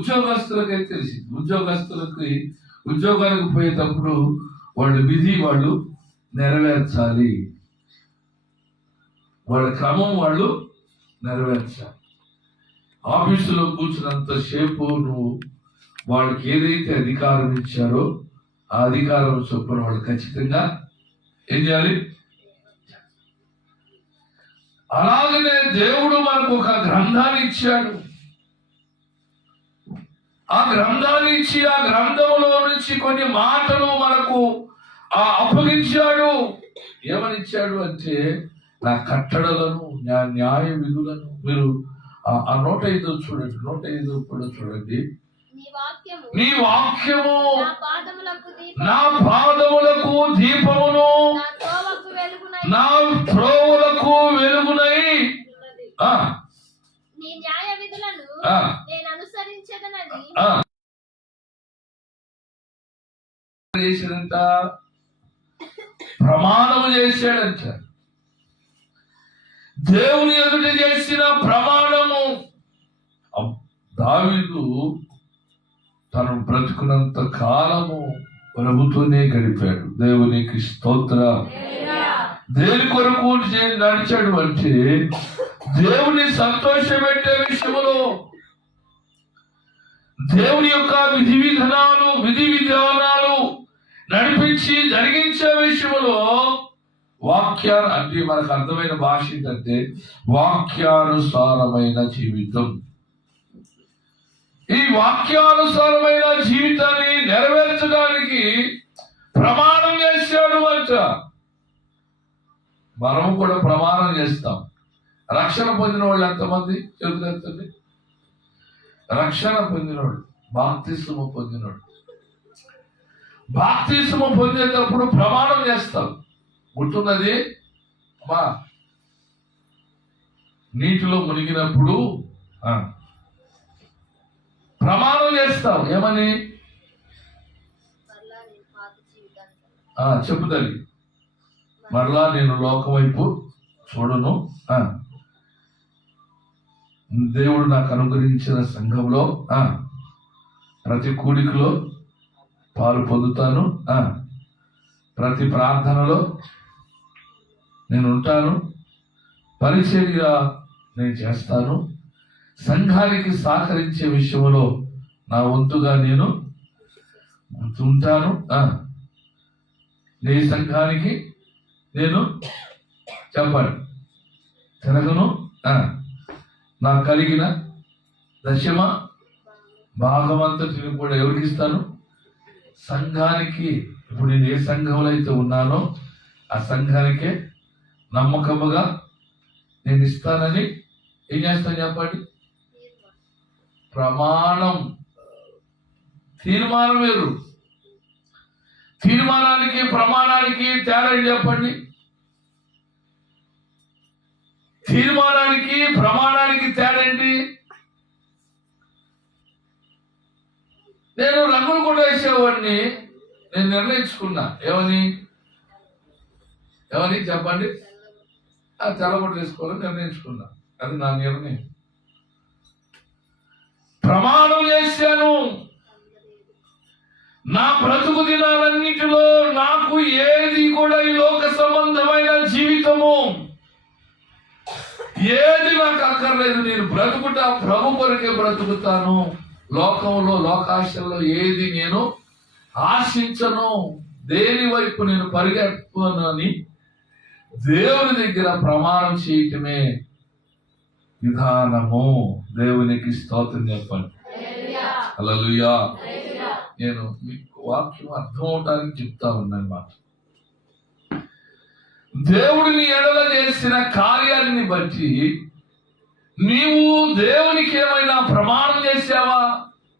ఉద్యోగస్తులకైతే తెలిసింది. ఉద్యోగానికి పోయేటప్పుడు వాళ్ళు నెరవేర్చాలి, వాళ్ళ క్రమం వాళ్ళు నెరవేర్చాలి. ఆఫీసులో కూర్చున్నంత సేపు నువ్వు వాళ్ళకి ఏదైతే అధికారం ఇచ్చారో ఆ అధికారం చొప్పున వాళ్ళు ఖచ్చితంగా ఏం చేయాలి. అలాగనే దేవుడు మనకు ఒక గ్రంథాన్ని ఇచ్చాడు. ఆ గ్రంథాన్ని ఇచ్చి ఆ గ్రంథంలో నుంచి కొన్ని మాటలు మనకు అప్పగించాడు. ఏమని ఇచ్చాడు అంటే, నా కట్టడలను, న్యాయ విధులను. మీరు ఆ 105 చూడండి, 105 కూడా చూడండి. నీ వాక్యము నా పాదములకు దీపమును, నా త్రోవలకు వెలుగునై చేశాడంట, ప్రమాణము చేశాడంట. దేవుని ఎదుట చేసిన ప్రమాణము. దావీదు తను బ్రతుకున్నంత కాలము ప్రభుతోనే గడిపాడు. దేవునికి స్తోత్ర. దేని కొరకు నడిచాడు అంటే, దేవుని సంతోషపెట్టే విషయంలో, దేవుని యొక్క విధి విధానాలు నడిపించి జరిగించే విషయంలో అంటే మనకు అర్థమైన భాష ఏంటంటే వాక్యానుసారమైన జీవితం. ఈ వాక్యానుసారమైన జీవితాన్ని నెరవేర్చడానికి ప్రమాణం చేశాడు అంట. మనము కూడా ప్రమాణం చేస్తాం. రక్షణ పొందిన వాళ్ళు ఎంతమంది చేతులు ఎత్తండి. రక్షణ పొందినవాడు, బాప్తిస్మము పొందినవాడు. బాప్తిస్మము పొందేటప్పుడు ప్రమాణం చేస్తాం. గుర్తున్నది మా నీటిలో మునిగినప్పుడు ప్రమాణం చేస్తాం. ఏమని? చెప్పుదని మరలా నేను లోకం వైపు చూడను, దేవుడు నాకు అనుగ్రహించిన సంఘంలో ప్రతి కూడికలో పాలు పొందుతాను, ప్రతి ప్రార్థనలో నేను ఉంటాను, పరిచర్య నేను చేస్తాను, సంఘానికి సహకరించే విషయంలో నా వంతుగా నేను ఉంటాను, నీ సంఘానికి నేను చెప్పండి తిరగను, నాకు కలిగిన దశమ భాగమంతటిని కూడా ఎవరికి ఇస్తాను? సంఘానికి. ఇప్పుడు నేను ఏ సంఘంలో అయితే ఉన్నానో ఆ సంఘానికే నమ్మకముగా నేను ఇస్తానని ఏం చేస్తాను చెప్పండి? ప్రమాణం. తీర్మానం వేరు. తీర్మానానికి ప్రమాణానికి తేడా చెప్పండి. తీర్మానానికి ప్రమాణానికి తేడా ఏంటి? నేను రంగులు కూడా వేసేవాడిని, నేను నిర్ణయించుకున్నా. ఏమని చెప్పండి? తెల్లబొట్టు వేసుకోవాలని నిర్ణయించుకున్నా. అది నా నిర్ణయం. ప్రమాణం చేశాను. నా బ్రతుకు దినాలన్నిటిలో నాకు ఏది కూడా ఈ లోక సంబంధమైన జీవితము ఏది నాకు అక్కర్లేదు. నేను బ్రతుకుట ప్రభు కొరకే బ్రతుకుతాను. లోకంలో లోకాశల్లో ఏది నేను ఆశించను, దేని వైపు నేను పరిగెత్తను అని దేవుని దగ్గర ప్రమాణం చేయటమే విధానము. దేవునికి స్తోత్రం చెప్పండి. హల్లెలూయా. నేను మీకు వాక్యం అర్థం అవటానికి చెప్తా ఉన్నానమాట. దేవుడిని ఎడల చేసిన కార్యాన్ని బట్టి నీవు దేవునికి ఏమైనా ప్రమాణం చేసావా?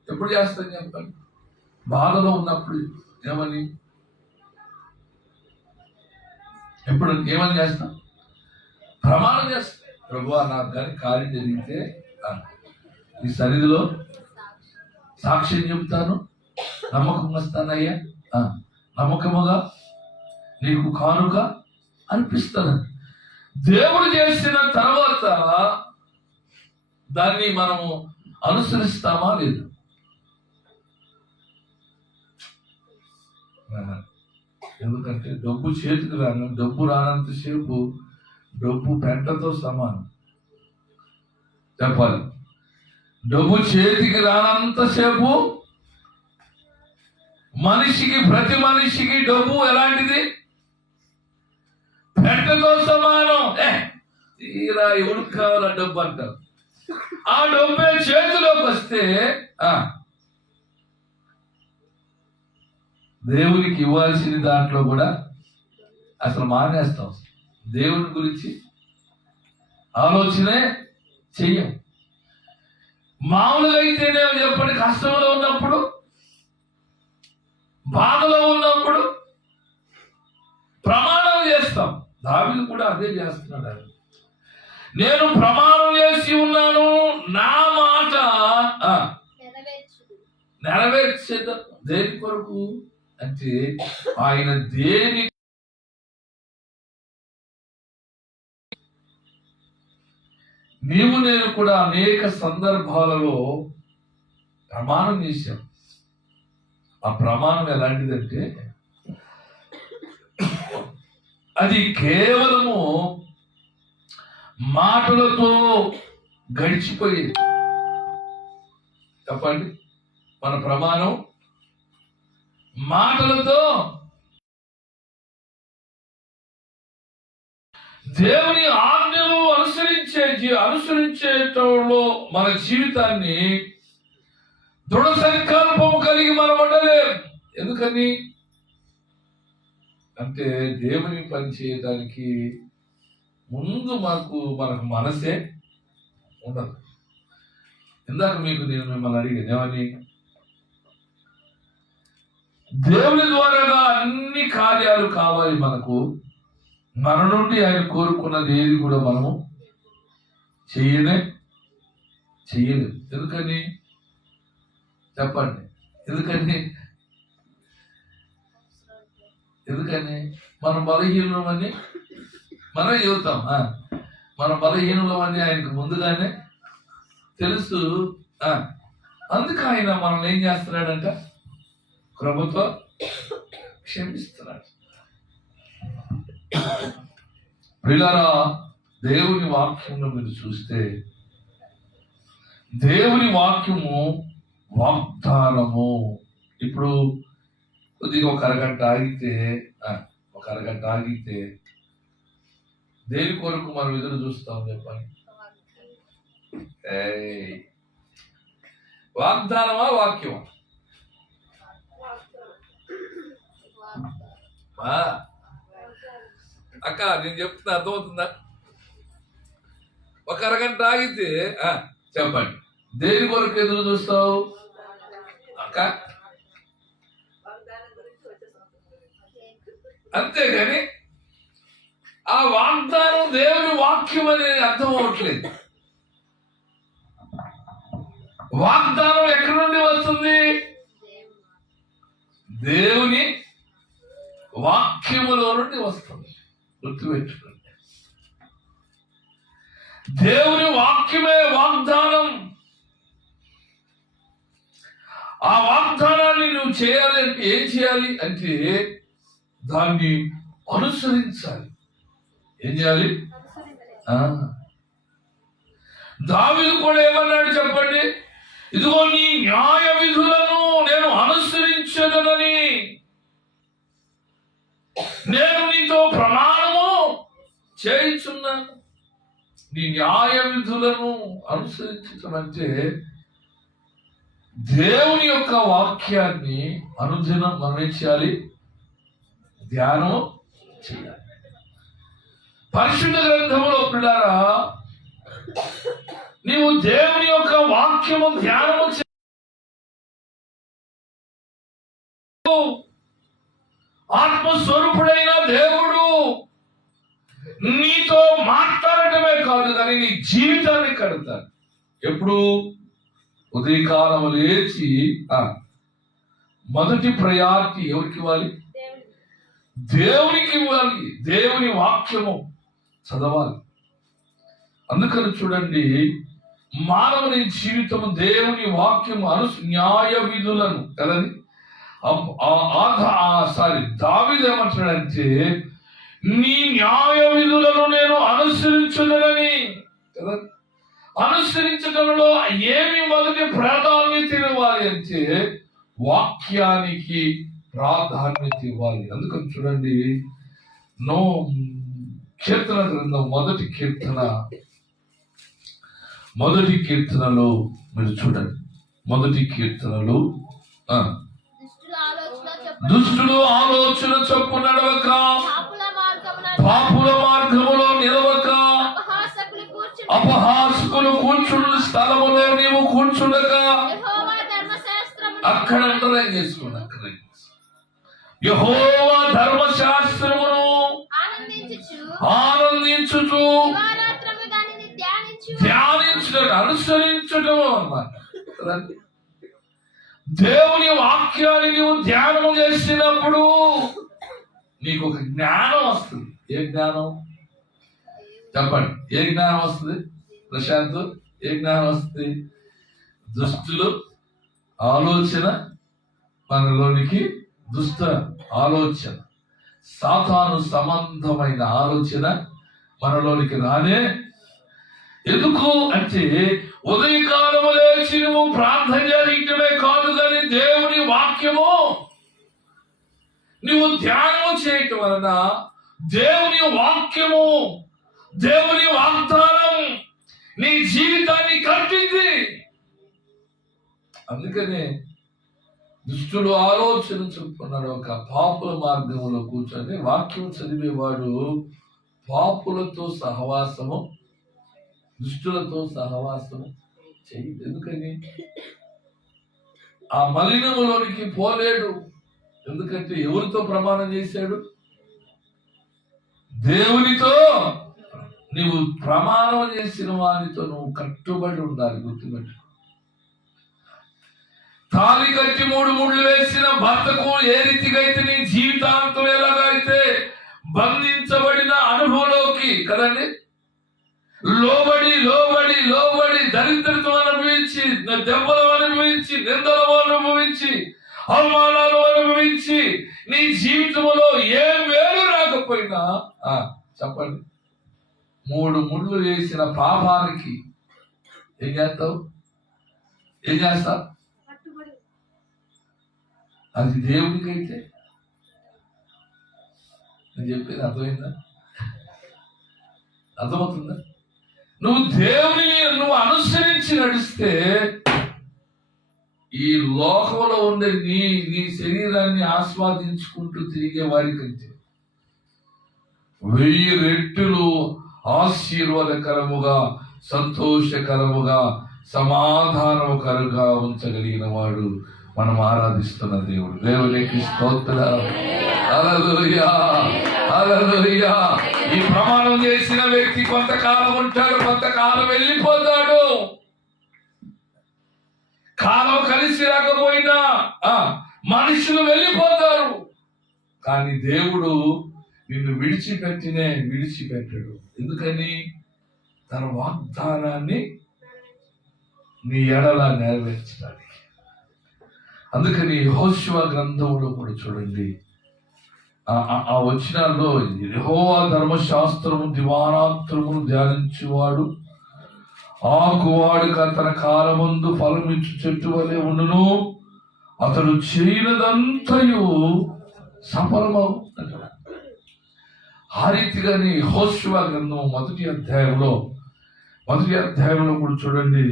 ఎప్పుడు చేస్తాను చెప్పండి? బాధలో ఉన్నప్పుడు ఏమని చేస్తాం? ప్రమాణం చేస్తా. ప్రభువా, నాకు కానీ కార్యం జరిగితే ఈ సన్నిధిలో సాక్ష్యం చెబుతాను, నమ్మకం వస్తానయ్యా, నమ్మకముగా నీకు కానుక అనిపిస్తాను. దేవుడు చేసిన తర్వాత దాన్ని మనము అనుసరిస్తామా లేదు? ఎందుకంటే డబ్బు చేతికి రాను, డబ్బు రానంతసేపు డబ్బు పెంటతో సమానం. చెప్పాలి, డబ్బు చేతికి రానంతసేపు ప్రతి మనిషికి డబ్బు ఎలాంటిది? పెంటతో సమానం. తీరా ఎవరికి కావాల డబ్బు అంటారు. ఆ డబ్బే చేతిలోకి వస్తే దేవునికి ఇవ్వాల్సిన దాంట్లో కూడా అసలు మానేస్తాం. దేవుని గురించి ఆలోచనే చెయ్యం. మామూలుగా అయితేనే చెప్పండి, కష్టంలో ఉన్నప్పుడు, బాధలో ఉన్నప్పుడు ప్రమాణం చేస్తాం. దావీదు కూడా అదే చేస్తున్నాడు. నేను ప్రమాణం చేసి ఉన్నాను, నా మాట నెరవేర్చేద. దేని కొరకు అంటే ఆయన దేని నీవు నేను కూడా అనేక సందర్భాలలో ప్రమాణం చేశాం. ఆ ప్రమాణం ఎలాంటిదంటే అది కేవలము మాటలతో గడిచిపోయేది. చెప్పండి, మన ప్రమాణం మాటలతో, దేవుని ఆజ్ఞలు అనుసరించేటలో మన జీవితాన్ని దృఢ సంకల్పం కలిగి మనం ఉండలేం. ఎందుకని అంటే దేవుని పని చేయడానికి ముందు మనకు మనసే ఉండదు. ఇందాక మీకు నేను మిమ్మల్ని అడిగాను ఏమని, దేవుని ద్వారాగా అన్ని కార్యాలు కావాలి మనకు. మన నుండి ఆయన కోరుకున్నది ఏది కూడా మనము చెయ్యలేదు. ఎందుకని చెప్పండి, ఎందుకని మనం బలహీనమని మనం చెబుతాం. మన బలహీనులమని ఆయనకు ముందుగానే తెలుసు. అందుకు ఆయన మనల్ని ఏం చేస్తున్నాడంట? కృపతో క్షమిస్తున్నాడు. ప్రియులారా, దేవుని వాక్యంలో మీరు చూస్తే దేవుని వాక్యము వాగ్దానము. ఇప్పుడు కొద్దిగా ఒక అరగంట ఆగితే దేని కొరకు మనం ఎదురు చూస్తాం చెప్పండి? వాగ్దానమా వాక్యమా? అక్క నేను చెప్తున్నా, అర్థమవుతుందా? ఒక అరగంట ఆగితే చెప్పండి, దేని కొరకు ఎదురు చూస్తావు అక్క? అంతేగాని ఆ వాగ్దానం దేవుని వాక్యం అనేది అర్థం అవ్వట్లేదు. వాగ్దానం ఎక్కడి నుండి వస్తుంది? దేవుని వాక్యములో నుండి వస్తుంది. గుర్తుపెట్టుకోండి, దేవుని వాక్యమే వాగ్దానం. ఆ వాగ్దానాన్ని నువ్వు చేయాలి అంటే ఏం చేయాలి అంటే దాన్ని అనుసరించాలి. ఏం చేయాలి? దావీదు కూడా ఏమన్నాడు చెప్పండి? ఇదిగో నీ న్యాయ విధులను నేను అనుసరించదనని నేను నీతో ప్రమాణము చేయుచున్నాను. నీ న్యాయ విధులను అనుసరించడం అంటే దేవుని యొక్క వాక్యాన్ని అనుదినం మనం ఏం చేయాలి? ధ్యానం చేయాలి. పరిశుద్ధ గ్రంథంలో పిల్లారా, నీవు దేవుని యొక్క వాక్యము ధ్యానము ఆత్మస్వరూపుడైన దేవుడు నీతో మాట్లాడటమే కాదు కానీ నీ జీవితాన్ని కడతాడు. ఎప్పుడు? ఉదయకాలం లేచి మొదటి ప్రయారిటీ ఎవరికి ఇవ్వాలి? దేవునికి ఇవ్వాలి. దేవుని వాక్యము చదవాలి. అందుకని చూడండి, మానవుని జీవితము దేవుని వాక్యము న్యాయ విధులను కదండి దావీదు ఏమంటాడంటే నీ న్యాయ విధులను నేను అనుసరించుదనని కదా. అనుసరించడంలో ఏమి మొదటి ప్రాధాన్యత ఇవ్వాలి అంటే వాక్యానికి ప్రాధాన్యత ఇవ్వాలి. అందుకని చూడండి, కీర్తన గ్రంథం మొదటి కీర్తనలో మీరు చూడండి. మొదటి కీర్తనలో దుష్టుడు ఆలోచన చొప్పు నడవక, పాపుల మార్గములో నిలవక, అపహాసకులు కూర్చున్న స్థలములో నీవు కూర్చుండక. అక్కడ అండర్లైన్ చేసుకోండి. అక్కడ యెహోవా ధర్మశాస్త్రమును ఆనందించుచు ధ్యానించడం, అనుసరించడం అన్నమాట. దేవుని వాక్యాన్ని నువ్వు ధ్యానం చేసినప్పుడు నీకు ఒక జ్ఞానం వస్తుంది. ఏ జ్ఞానం చెప్పండి? ఏ జ్ఞానం వస్తుంది ప్రశాంత్? ఏ జ్ఞానం వస్తుంది? దుష్టులు ఆలోచన మనలోనికి, దుష్ట ఆలోచన, సాతాను సంబంధమైన ఆలోచన మనలోనికి రానే. ఎందుకు అంటే ఉదయకాలము లేచి నువ్వు ప్రార్థన చేయటమే కాదు, కానీ దేవుని వాక్యము నువ్వు ధ్యానం చేయటం వలన దేవుని వాక్యము, దేవుని వాగ్దానం నీ జీవితాన్ని కట్టింది. అందుకనే దుష్టుడు ఆలోచన చెప్పుకున్నాడు, ఒక పాపుల మార్గంలో కూర్చొని వాక్యం చదివేవాడు పాపులతో సహవాసము, దుష్టులతో సహవాసము చేయదు. ఎందుకని? ఆ మలినములోనికి పోలేడు. ఎందుకంటే ఎవరితో ప్రమాణం చేశాడు? దేవునితో. నీవు ప్రమాణం చేసిన వానితో నువ్వు కట్టుబడి ఉండాలి. గుర్తుపెట్టు. తాళి కట్టి 3 ముళ్ళు వేసిన భర్తకు ఏ రీతిగా అయితే నీ జీవితాంతం ఎలాగైతే బంధించబడిన అనుభవంలోకి కదండి లోబడి లోబడి లోబడి దరిద్రతను అనుభవించి, దెబ్బలు అనుభవించి, నిందలు అనుభవించి, అవమానాలు అనుభవించి నీ జీవితంలో ఏ మేలు రాకపోయినా చెప్పండి, 3 ముళ్ళు వేసిన పాపానికి ఏం చేస్తావు? ఏం చేస్తావు? అది దేవుడికైతే నేను చెప్పేది అర్థమైందా? అర్థమవుతుందా? నువ్వు దేవుని నువ్వు అనుసరించి నడిస్తే ఈ లోకంలో ఉండే నీ శరీరాన్ని ఆస్వాదించుకుంటూ తిరిగే వాడికంటే 1000 రెట్లు ఆశీర్వాదకరముగా, సంతోషకరముగా, సమాధానకరంగా ఉంచగలిగిన వాడు మనం ఆరాధిస్తున్న దేవుడు. దేవునికి స్తోత్రం. హల్లెలూయా, హల్లెలూయా. ఈ ప్రమాణం చేసిన వ్యక్తి కొంతకాలం ఉంటాడు, కొంతకాలం వెళ్ళిపోతాడు. కాలం కలిసి రాకపోయినా మనుషులు వెళ్ళిపోతారు, కానీ దేవుడు నిన్ను విడిచిపెట్టడు. ఎందుకని? తన వాగ్దానాన్ని నీ ఎడల నెరవేర్చడానికి. అందుకని యెహోషువ గ్రంథంలో కూడా చూడండి, ఆ వచనాల్లో యెహోవా ధర్మశాస్త్రము దివారాత్రమును ధ్యానించువాడు ఆకువాడుక తన కాలమందు ఫలమిచ్చు చెట్టు వలె ఉండును, అతడు చేయనదంతయు సఫలమవు. ఆ రీతిగానే యెహోషువ గ్రంథం మొదటి అధ్యాయంలో కూడా చూడండి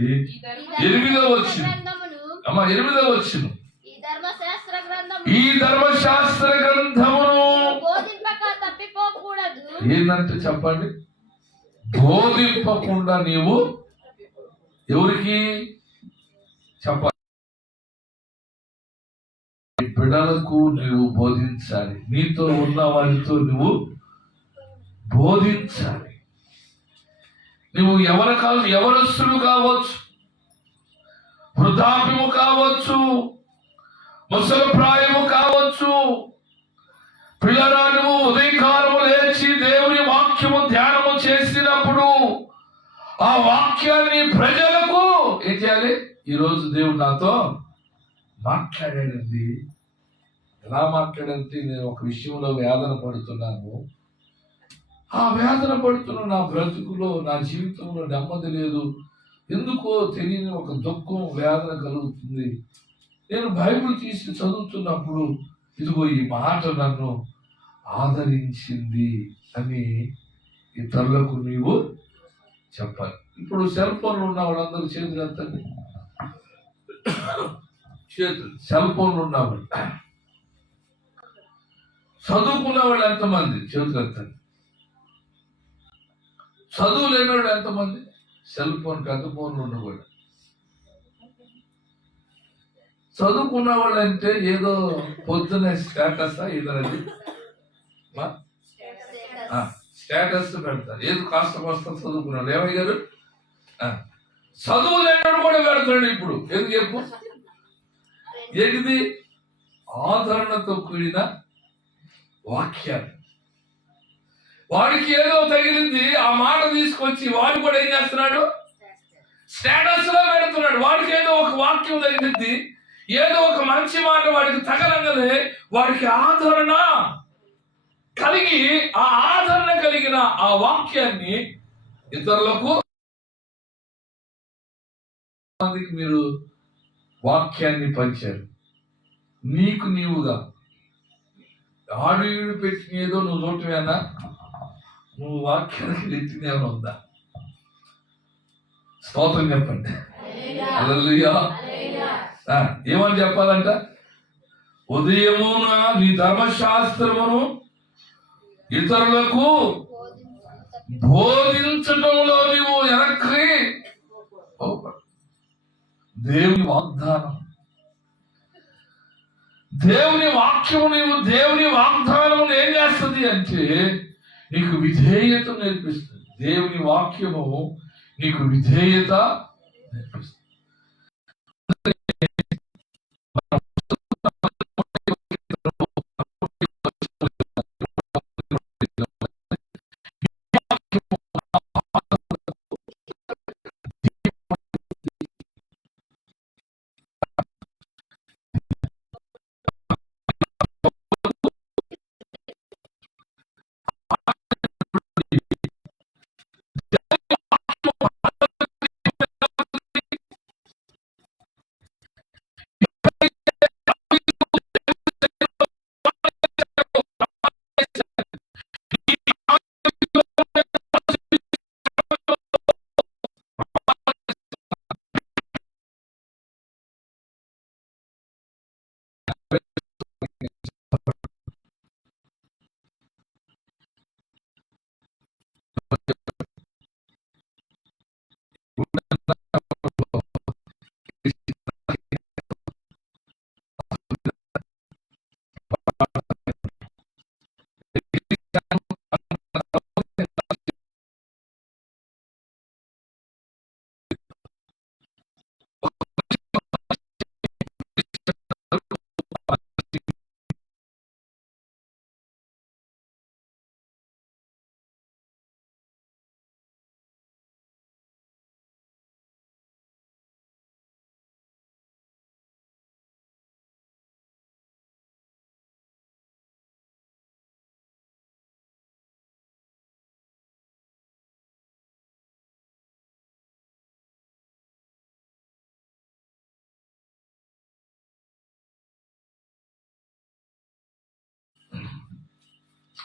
8వ వచనం, ఈ ధర్మశాస్త్ర గ్రంథమును ఏంటంటే చెప్పండి, బోధింపకుండా నీవు ఎవరికి చెప్పాలి? బిడ్డలకు నీవు బోధించాలి. నీతో ఉన్న వారితో నువ్వు బోధించాలి. నువ్వు ఎవరస్తులు కావచ్చు, వృద్ధాప్యము కావచ్చు, ముసలి ప్రాయము కావచ్చు, పిల్లరాలు ఉదయకాలము లేచి దేవుని వాక్యము ధ్యానము చేసినప్పుడు ఆ వాక్యాన్ని ప్రజలకు ఏం చేయాలి? ఈరోజు దేవుడు నాతో మాట్లాడాడండి, ఎలా మాట్లాడంటే, నేను ఒక విషయంలో వేదన పడుతున్నాను, ఆ వేదన పడుతున్న నా బ్రతుకులో, నా జీవితంలో నెమ్మది లేదు, ఎందుకో తెలియని ఒక దుఃఖం, వేదన కలుగుతుంది. నేను బైబిల్ తీసి చదువుతున్నప్పుడు ఇదిగో ఈ మాట నన్ను ఆదరించింది అని ఇతరులకు నీవు చెప్పాలి. ఇప్పుడు సెల్ ఫోన్లు ఉన్న వాళ్ళందరూ చేతులు ఎత్తండి. చేతులు సెల్ ఫోన్లు ఉన్నవాళ్ళు, చదువుకున్న వాళ్ళు ఎంతమంది చేతులు ఎత్తండి. చదువు లేని వాళ్ళు ఎంతమంది? సెల్ ఫోన్ పెద్ద ఫోన్లు ఉన్నవాళ్ళు. చదువుకున్న వాళ్ళు అంటే ఏదో పొద్దునే స్టేటస్ ఇదనది స్టేటస్ పెడతారు, ఏదో కాస్త కోస్త చదువుకున్నాడు ఏమయ్యారు. చదువు లేనాడు కూడా పెడతాడు ఇప్పుడు. ఎందుకు చెప్పు? ఏంటిది? ఆదరణతో కూడిన వాక్యాలు. వాడికి ఏదో తగిలింది, ఆ మాట తీసుకొచ్చి వాడు కూడా ఏం చేస్తున్నాడు? స్టేటస్ లో పెడుతున్నాడు. వాడికి ఏదో ఒక వాక్యం తగిలింది, ఏదో ఒక మంచి మాట వాడికి తగలంగానే వాడికి ఆదరణ కలిగి, ఆ ఆదరణ కలిగిన ఆ వాక్యాన్ని ఇతరులకు మీరు వాక్యాన్ని పంచారు. నీకు నీవుగా ఆడు ఈడు పెట్టిన ఏదో నువ్వు నోటివేనా? నువ్వు వాక్యానికి ఎత్తినేమైనా ఉందా? స్తోత్రం చెప్పండి. హల్లెలూయా. ఏమని చెప్పాలంట? ఉదయమున నీ ధర్మశాస్త్రమును ఇతరులకు బోధించడంలో నీవు వెనక్కి. దేవుని వాగ్దానం, దేవుని వాక్యము, నీవు దేవుని వాగ్దానము ఏం చేస్తుంది అంటే నీకు విధేయత నేర్పిస్తుంది. దేవుని వాక్యము నీకు విధేయత నేర్పిస్తుంది.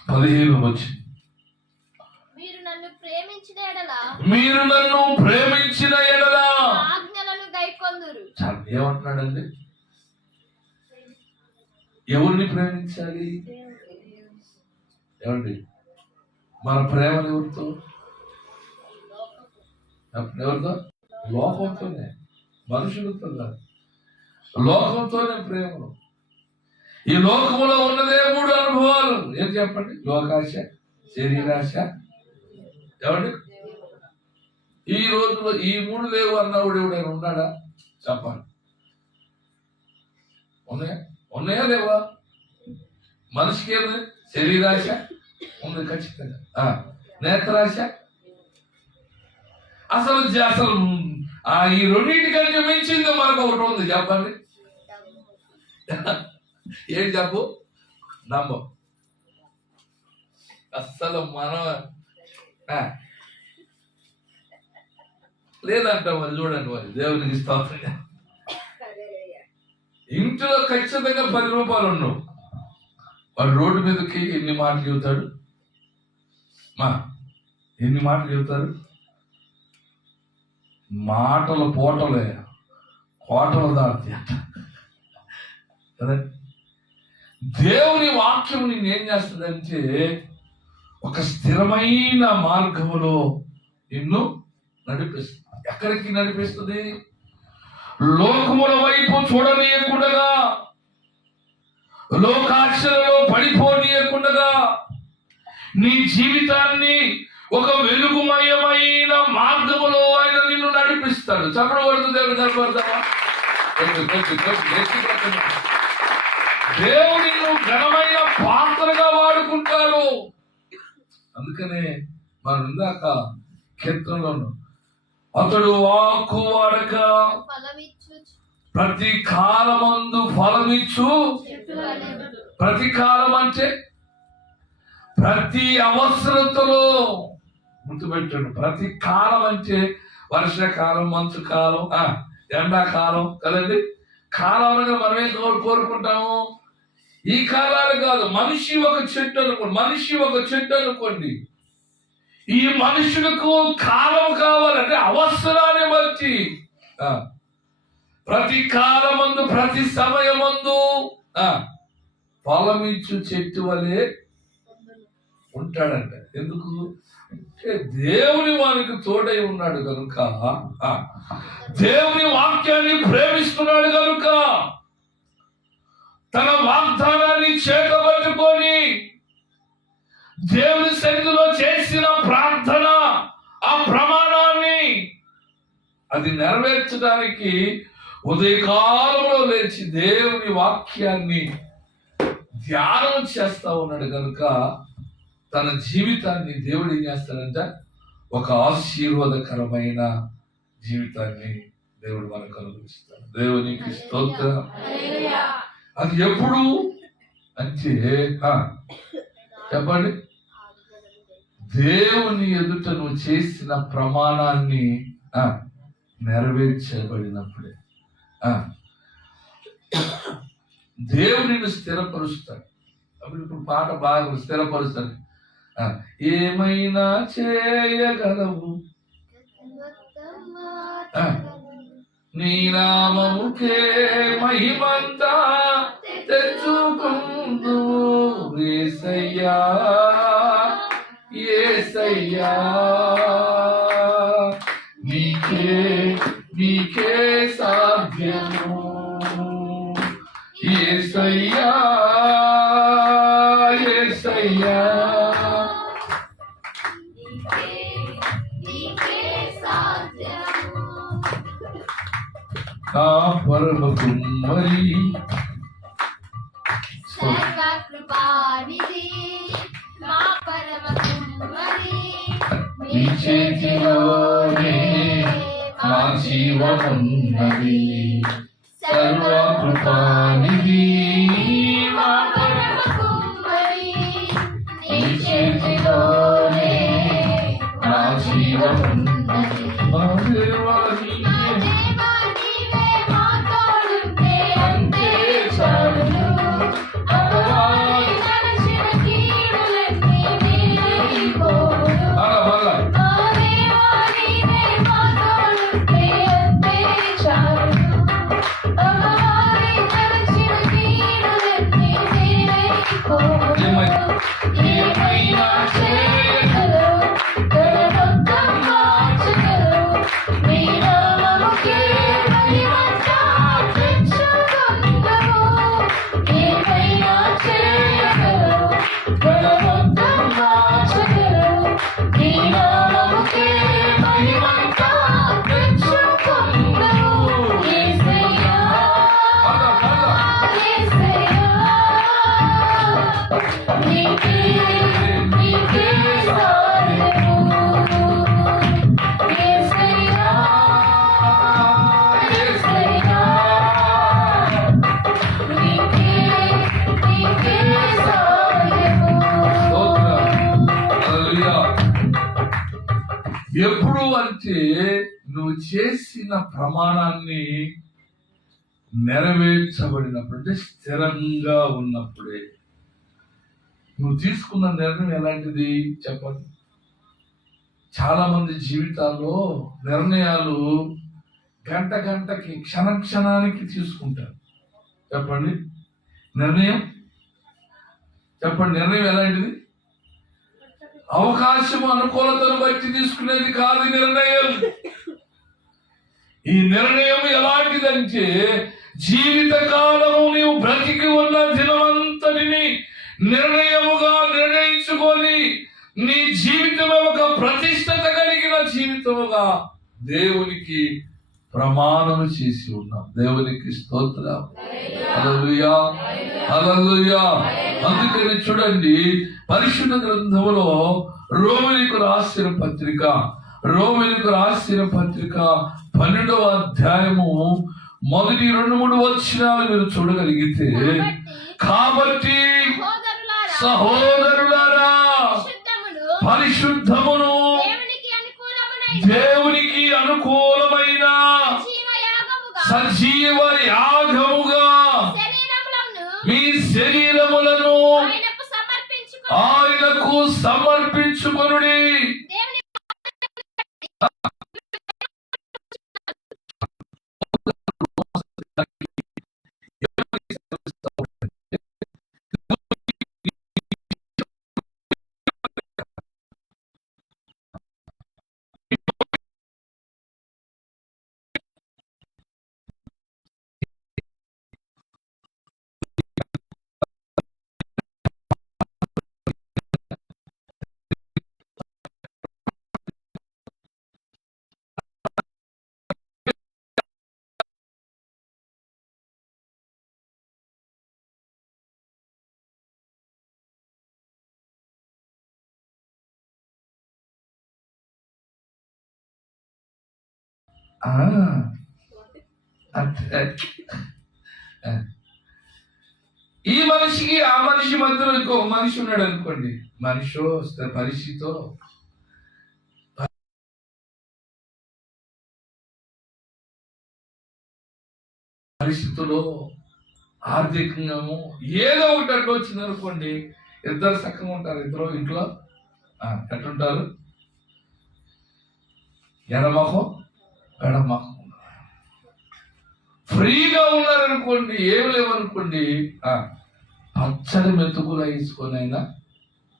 పదిహేను వచ్చి మీరు నన్ను ప్రేమించిన ఎడల ఆజ్ఞలను గైకొందురు. ఏమంటున్నాడండి? ఎవరిని ప్రేమించాలి? ఏమండి? మన ప్రేమను ఎవరితో? ఎవరితో? లోకంతోనే, మనుషులతో కాదు, లోకంతోనే ప్రేమను. ఈ లోకములో ఉన్నదే 3 అనుభవాలు. ఏం చెప్పండి? లోకాశ, శరీరాశ, ఏమండి? ఈ రోజులో ఈ 3 లేవు అన్నవాడు ఎవడైనా ఉన్నాడా? చెప్పండి. ఉన్నాయా లేవా? మనిషికి ఏమి? శరీరాశ ఉంది ఖచ్చితంగా. నేత్రాశ, అసలు ఈ రెండింటికంటే మించింది మనకు ఒకటి ఉంది. చెప్పండి. ఏం చెప్పు, నమ్మం. అస్సలు మనం లేదంట. మరి చూడండి, మరి దేవునికి స్తోత్రం. ఇంట్లో ఖచ్చితంగా 10 రూపాయలు ఉండవు. వాడు రోడ్డు మీదకి ఎన్ని మాటలు చెబుతాడు, ఎన్ని మాటలు చెబుతారు. మాటలు పోటలే, కోటలు దాటి అంట కదా. దేవుని వాక్యం నేను ఏం చేస్తుందంటే ఒక స్థిరమైన మార్గములో నిన్ను నడిపిస్తుంది. ఎక్కడికి నడిపిస్తుంది? లోకముల వైపు చూడనీయకుండా, లోకాశలలో పడిపోనీయకుండా నీ జీవితాన్ని ఒక వెలుగుమయమైన మార్గములో ఆయన నిన్ను నడిపిస్తాడు. చెప్పకూడదు, దేవుడు కనపడతావా? దేవుడు నిన్ను ఘనమైన పాత్రగా వాడుకుంటాడు. అందుకనే మనం ఇందాక కీర్తనలోను అతడు వాక్కు వాడక ప్రతి కాలమందు ఫలమిచ్చు. ప్రతి కాలం అంటే ప్రతి అవసరతలో గుర్తుపెట్టాడు. ప్రతి కాలం అంటే వర్షాకాలం, మంచు కాలం, ఎండాకాలం కదండి. కాలాలుగా మనమే కోరుకుంటాము. ఈ కాలాలు కాదు. మనిషి ఒక చెట్టు అనుకోండి. ఈ మనుషులకు కాలం కావాలంటే అవసరాన్ని బట్టి ప్రతి కాలమందు, ప్రతి సమయమందు ఫలమిచ్చు చెట్టు వలె ఉంటాడంట. ఎందుకు అంటే దేవుని వానికి తోడై ఉన్నాడు కనుక, దేవుని వాక్యాన్ని ప్రేమిస్తున్నాడు కనుక, తన వాగ్దానాన్ని చేతబట్టుకొని దేవుని సన్నిధిలో చేసిన ప్రార్థన, ఆ ప్రమాణాన్ని అది నెరవేర్చడానికి ఉదయకాలంలో లేచి దేవుని వాక్యాన్ని ధ్యానం చేస్తా ఉన్నాడు కనుక తన జీవితాన్ని దేవుడు ఏం చేస్తాడంట, ఒక ఆశీర్వాదకరమైన జీవితాన్ని దేవుడు మనకు అనుభవిస్తాడు. దేవునికి స్తోత్రం. అది ఎప్పుడు అంటే చెప్పండి, దేవుని ఎదుట నువ్వు చేసిన ప్రమాణాన్ని నెరవేర్చబడినప్పుడే దేవుడిని స్థిరపరుస్తాడు. అప్పుడు ఇప్పుడు పాట బాగా స్థిరపరుస్తాడు. ఏమైనా చేయగలవు, నీ నామముకే మహిమంతా తెచ్చుకుందు. యేసయ్యా యేసయ్యా నీకే సాధ్యము. యేసయ్యా యేసయ్యా నా పరమ కుమ్మరి నీ చేతిలోనే మా జీవమున్నది. సర్వకృపానిధి మా పరమ కుమ్మరి, నీ చేతిలోనే మా జీవమున్నది. మా దేవా అంటే నువ్వు చేసిన ప్రమాణాన్ని నెరవేర్చబడినప్పుడు, అంటే స్థిరంగా ఉన్నప్పుడే. నువ్వు తీసుకున్న నిర్ణయం ఎలాంటిది చెప్పండి. చాలా మంది జీవితాల్లో నిర్ణయాలు గంట గంటకి, క్షణానికి తీసుకుంటారు. చెప్పండి నిర్ణయం, చెప్పండి నిర్ణయం ఎలాంటిది? అవకాశం అనుకూలతను బట్టి తీసుకునేది కాదు నిర్ణయం. ఈ నిర్ణయం ఎలాంటిదంటే, జీవితకాలము నీవు బ్రతికి ఉన్న దినమంతటిని నిర్ణయముగా నిర్ణయించుకొని నీ జీవితం ఒక ప్రతిష్టత కలిగిన జీవితముగా దేవునికి ప్రమాణము చేసి ఉన్నాం. దేవునికి స్తోత్రం. హల్లెలూయా, హల్లెలూయా. అందుకని చూడండి, పరిశుద్ధ గ్రంథములో రోమీయులకు రాసిన పత్రిక 12వ అధ్యాయము మొదటి 2-3 వచనాలు మీరు చూడగలిగితే, కాబట్టి సహోదరులారా పరిశుద్ధమును దేవునికి అనుకూలమైన సజీవ యాగముగా మీ శరీరములను ఆయనకు సమర్పించుకొనుడి. ఈ మనిషికి ఆ మనిషి మధ్యలో ఇంకో మనిషి ఉన్నాడు అనుకోండి. పరిస్థితుల్లో ఆర్థికంగా ఏదో ఒకటి అడ్డు వచ్చింది అనుకోండి, ఇద్దరు చక్కగా ఉంటారు. ఇద్దరు ఇంట్లో ఎట్లుంటారు? ఎడమొఖం పెడమొఖం ఫ్రీగా ఉన్నారనుకోండి, ఏమి లేవనుకోండి, పచ్చడి మెతుకులు వేసుకొని అయినా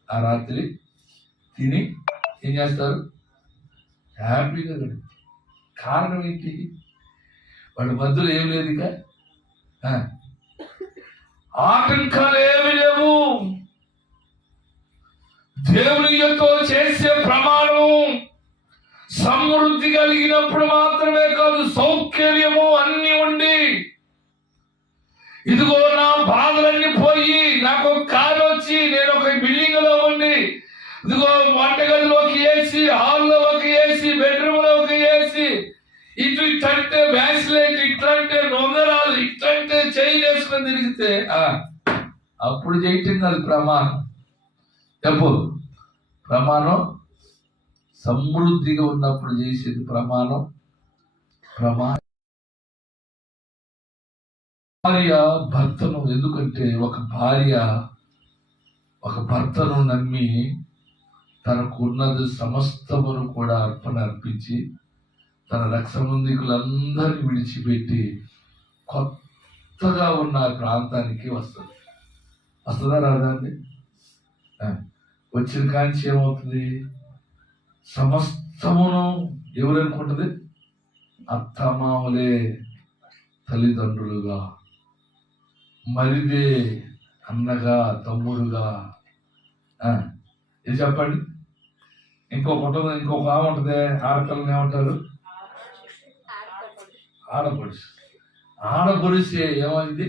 ఆ రాత్రి తిని ఏం చేస్తారు? హ్యాపీగా గడుపుతారు. కారణం ఏంటి? వాడి మధ్యలో ఏం లేదు, ఇక ఆటంకాలు ఏమి లేవు. దేవునితో చేసే ప్రమాణం సమృద్ధి కలిగినప్పుడు మాత్రమే కాదు, సౌకర్యము అన్ని ఉండి, ఇదిగో నా బాధలన్నీ పోయి నాకు ఒక కారు వచ్చి నేను ఒక బిల్డింగ్ లో ఉండి, ఇదిగో వంటగదిలోకి వేసి, హాల్లో ఒక వేసి, బెడ్రూమ్ లో ఒక వేసి, ఇట్లంటే బ్యాస్లైట్, ఇట్లంటే నొంగరాలు, ఇట్లంటే చేయి వేసుకొని తిరిగితే అప్పుడు చేయటం కాదు ప్రమాణం. చెప్పు, ప్రమాణం సమృద్ధిగా ఉన్నప్పుడు చేసేది ప్రమాణం. భార్య భర్తను, ఎందుకంటే ఒక భార్య ఒక భర్తను నమ్మి తనకు ఉన్నది సమస్తమును కూడా అర్పించి తన రక్షబంధికులందరినీ విడిచిపెట్టి కొత్తగా ఉన్న ప్రాంతానికి వస్తుందా రాదా అండి? వచ్చిన కాంచి ఏమవుతుంది? సమస్తమును ఎవరనుకుంటుంది? అత్తమామలే తల్లిదండ్రులుగా, మరిదే అన్నగా, తమ్ముడుగా. ఇది చెప్పండి. ఇంకొక ఆమె ఉంటుంది, ఆడపిల్లని ఏమంటారు? ఆడపడుచు. ఆడపడుచే ఏమైంది?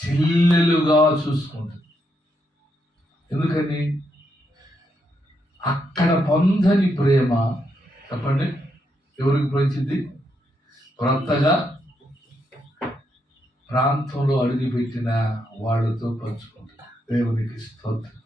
చెల్లెలుగా చూసుకుంటుంది. ఎందుకని? అక్కడ పొందని ప్రేమ, చెప్పండి, ఎవరికి పంచింది? కొత్తగా ప్రాంతంలో అడుగుపెట్టిన వాళ్ళతో పంచుకుంటుంది. దేవునికి స్తోత్రం.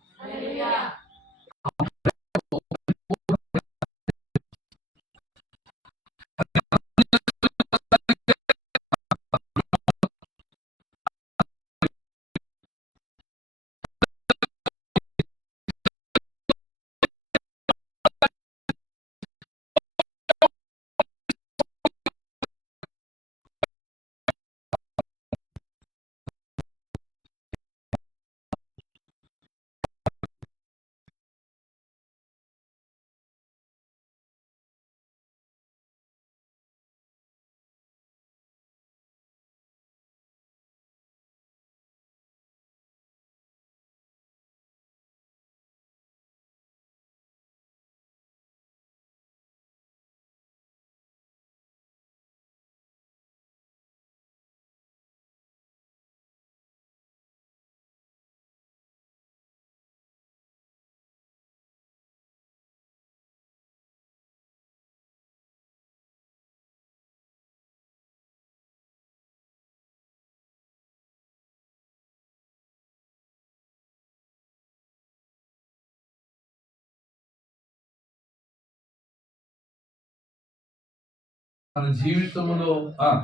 మన జీవితంలో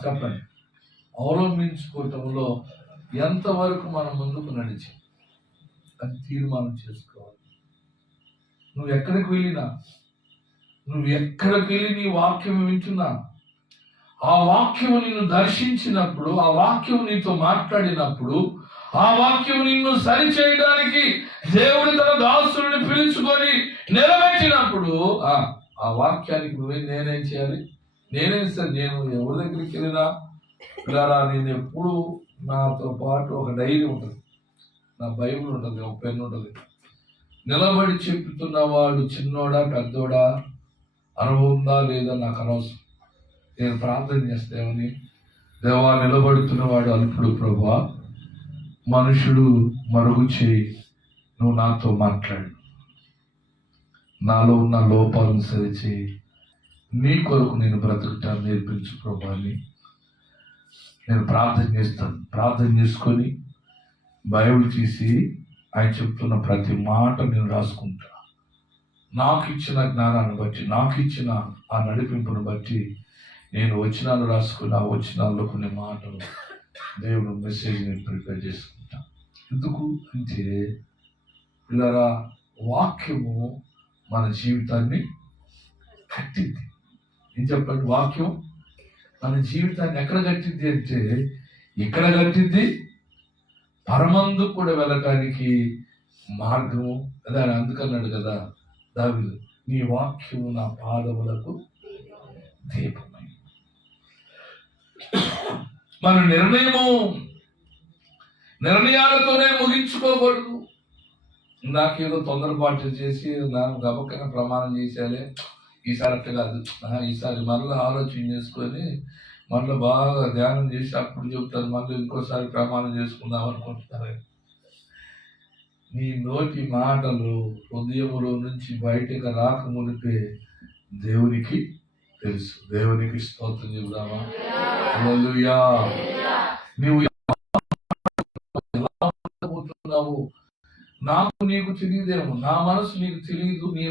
చెప్పండి, అవలంబించుకోవటంలో ఎంతవరకు మనం ముందుకు నడిచి అది తీర్మానం చేసుకోవాలి. నువ్వు ఎక్కడికి వెళ్ళినా, నువ్వు ఎక్కడికి వెళ్ళి నీ వాక్యం వింటున్నా, ఆ వాక్యం నిన్ను దర్శించినప్పుడు, ఆ వాక్యం నీతో మాట్లాడినప్పుడు, ఆ వాక్యం నిన్ను సరిచేయడానికి దేవుడు తన దాసుని పిలుచుకొని నిలబెట్టినప్పుడు ఆ వాక్యానికి నేనేం చేయాలి? నేనేం సార్, నేను ఎవరి దగ్గరికి వెళ్ళినా ఇలా నేను ఎప్పుడు నాతో పాటు ఒక డైరీ ఉంటుంది, నా బైబిల్ ఉంటుంది, ఒక పెన్ ఉంటుంది. నిలబడి చెప్తున్నవాడు చిన్నోడా పెద్దోడా, అనుభవం ఉందా లేదా నాకు అనవసరం. నేను ప్రార్థన చేస్తామని, దేవా నిలబడుతున్నవాడు అల్పుడు ప్రభువా, మనుషుడు మరుగు చేయి, నువ్వు నాతో మాట్లాడు, నాలో ఉన్న లోపాలను సరిచేయి, నీ కొరకు నేను బ్రతుకుతాను నేర్పించు ప్రభు అని నేను ప్రార్థన చేస్తాను. ప్రార్థన చేసుకొని బైబిల్ తీసి ఆయన చెప్తున్న ప్రతి మాట నేను రాసుకుంటా. నాకు ఇచ్చిన జ్ఞానాన్ని బట్టి, నాకు ఇచ్చిన ఆ నడిపింపును బట్టి నేను వచనాలు రాసుకుని, ఆ వచనాల్లో కొన్ని మాటలు దేవుడు మెసేజ్ నేను ప్రిపేర్ చేసుకుంటా. ఎందుకు అంటే పిల్లరా, వాక్యము మన జీవితాన్ని కట్టింది. ఏం చెప్పండి? వాక్యం మన జీవితాన్ని ఎక్కడ కట్టింది అంటే ఇక్కడ కట్టింది, పరమందు కూడా వెళ్ళటానికి మార్గము అదే. అందుకన్నాడు కదా దావీదు, నీ వాక్యము నా పాదములకు దీపమై. మన నిర్ణయాలతోనే ముగించుకోకూడదు. నాకేదో తొందరపాటు చేసి నాకు గబక్కన ప్రమాణం చేసేయాలి, ఈసారి అట్ట కాదు, ఈసారి మళ్ళీ ఆలోచన చేసుకొని మళ్ళీ బాగా ధ్యానం చేసి అప్పుడు చెప్తాను, మళ్ళీ ఇంకోసారి ప్రమాణం చేసుకుందాం అనుకుంటున్నారు. నీ నోటి మాటలు హృదయములో నుంచి బయటకు రాకమునిపే దేవునికి తెలుసు. దేవునికి స్తోత్రం చెబుదామా? హల్లెలూయా. నీవు ఎలా ఉండబోతున్నావు నాకు నీకు తెలియదేమో, నా మనసు నీకు తెలియదు, నీ